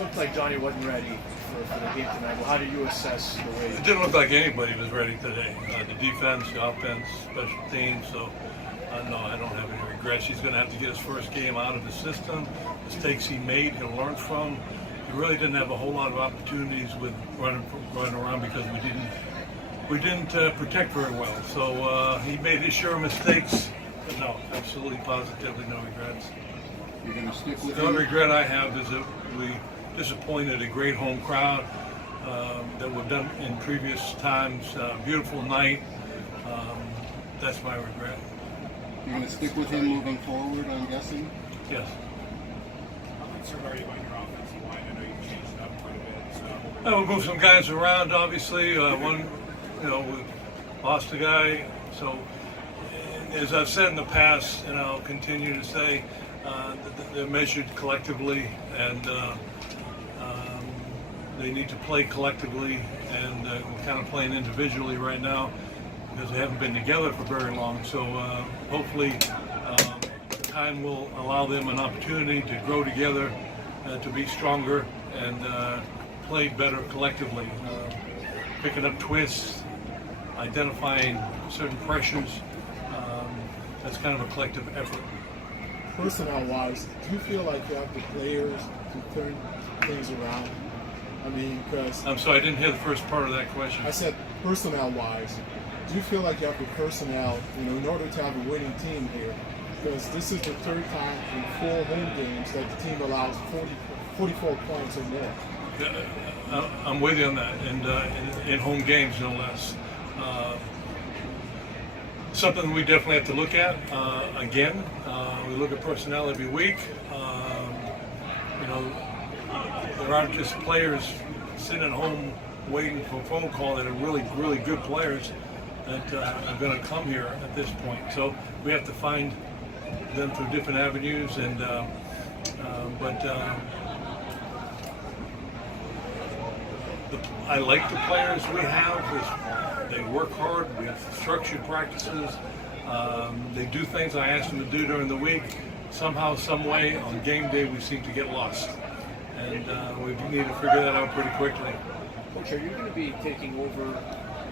Looked like Johnny wasn't ready for the game tonight. Well, how do you assess the way? It didn't look like anybody was ready today. The defense, the offense, special teams. So, no, I don't have any regrets. He's going to have to get his first game out of the system. Mistakes he made, he'll learn from. He really didn't have a whole lot of opportunities with running around because we didn't protect very well. So he made his share of mistakes. But no, absolutely, positively, no regrets. You're going to stick with The only him? regret I have is that we disappointed a great home crowd that we've done in previous times. Beautiful night. That's my regret. You're going to stick with him moving forward, I'm guessing? Yes. How concerned are you about your offensive line? I know you've changed it up quite a bit. So. We'll move some guys around, obviously. We lost a guy. So, as I've said in the past, and I'll continue to say, they're measured collectively, and they need to play collectively, and we're kind of playing individually right now because they haven't been together for very long. So hopefully time will allow them an opportunity to grow together, to be stronger, and play better collectively. Picking up twists, identifying certain pressures, that's kind of a collective effort. Personnel-wise, do you feel like you have the players to turn things around? I mean, because I'm sorry, I didn't hear the first part of that question. I said personnel-wise, do you feel like you have the personnel, in order to have a winning team here? Because this is the third time in 4 home games that the team allows 44 points or more. I'm with you on that, and in home games, no less. Something we definitely have to look at. Again, we look at personnel every week. There aren't just players sitting at home waiting for a phone call that are really, really good players that are going to come here at this point. So we have to find them through different avenues, I like the players we have. They work hard. We have structured practices. They do things I ask them to do during the week. Somehow, some way, on game day, we seem to get lost. And we need to figure that out pretty quickly. Coach, are you going to be taking over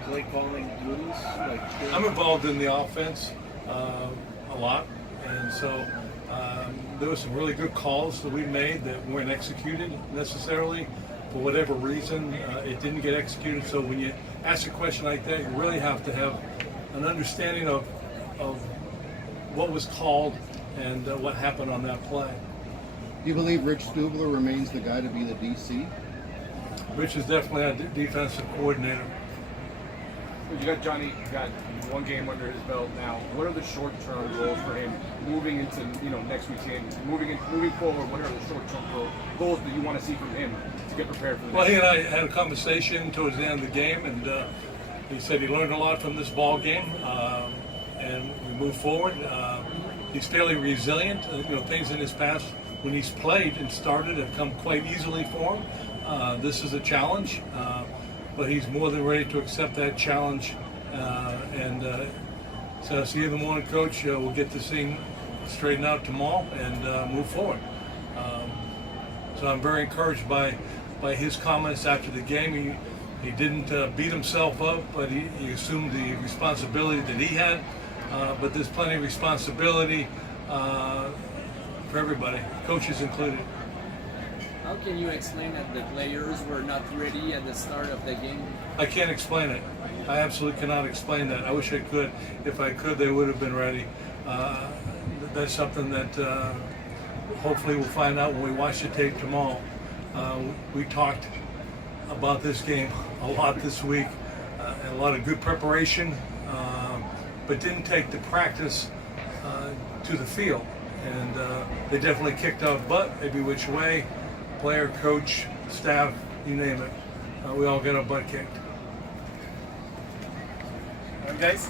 play calling duties? I'm involved in the offense a lot. And so there were some really good calls that we made that weren't executed necessarily. For whatever reason, it didn't get executed. So when you ask a question like that, you really have to have an understanding of what was called and what happened on that play. Do you believe Rich Stubler remains the guy to be the DC? Rich is definitely a defensive coordinator. You got Johnny, you got 1 game under his belt now. What are the short-term goals for him moving into next week's game? Moving forward, what are the short-term goals that you want to see from him to get prepared for the Well, next he and I had a conversation towards the end of the game, and he said he learned a lot from this ball game, and we move forward. He's fairly resilient. Things in his past when he's played and started have come quite easily for him. This is a challenge, but he's more than ready to accept that challenge. So see you in the morning, Coach. We'll get this thing straightened out tomorrow and move forward. So I'm very encouraged by his comments after the game. He didn't beat himself up, but he assumed the responsibility that he had. But there's plenty of responsibility for everybody, coaches included. How can you explain that the players were not ready at the start of the game? I can't explain it. I absolutely cannot explain that. I wish I could. If I could, they would have been ready. That's something that hopefully we'll find out when we watch the tape tomorrow. We talked about this game a lot this week, and a lot of good preparation, but didn't take the practice to the field. And they definitely kicked our butt every which way. Player, coach, staff, you name it. We all got our butt kicked. guys?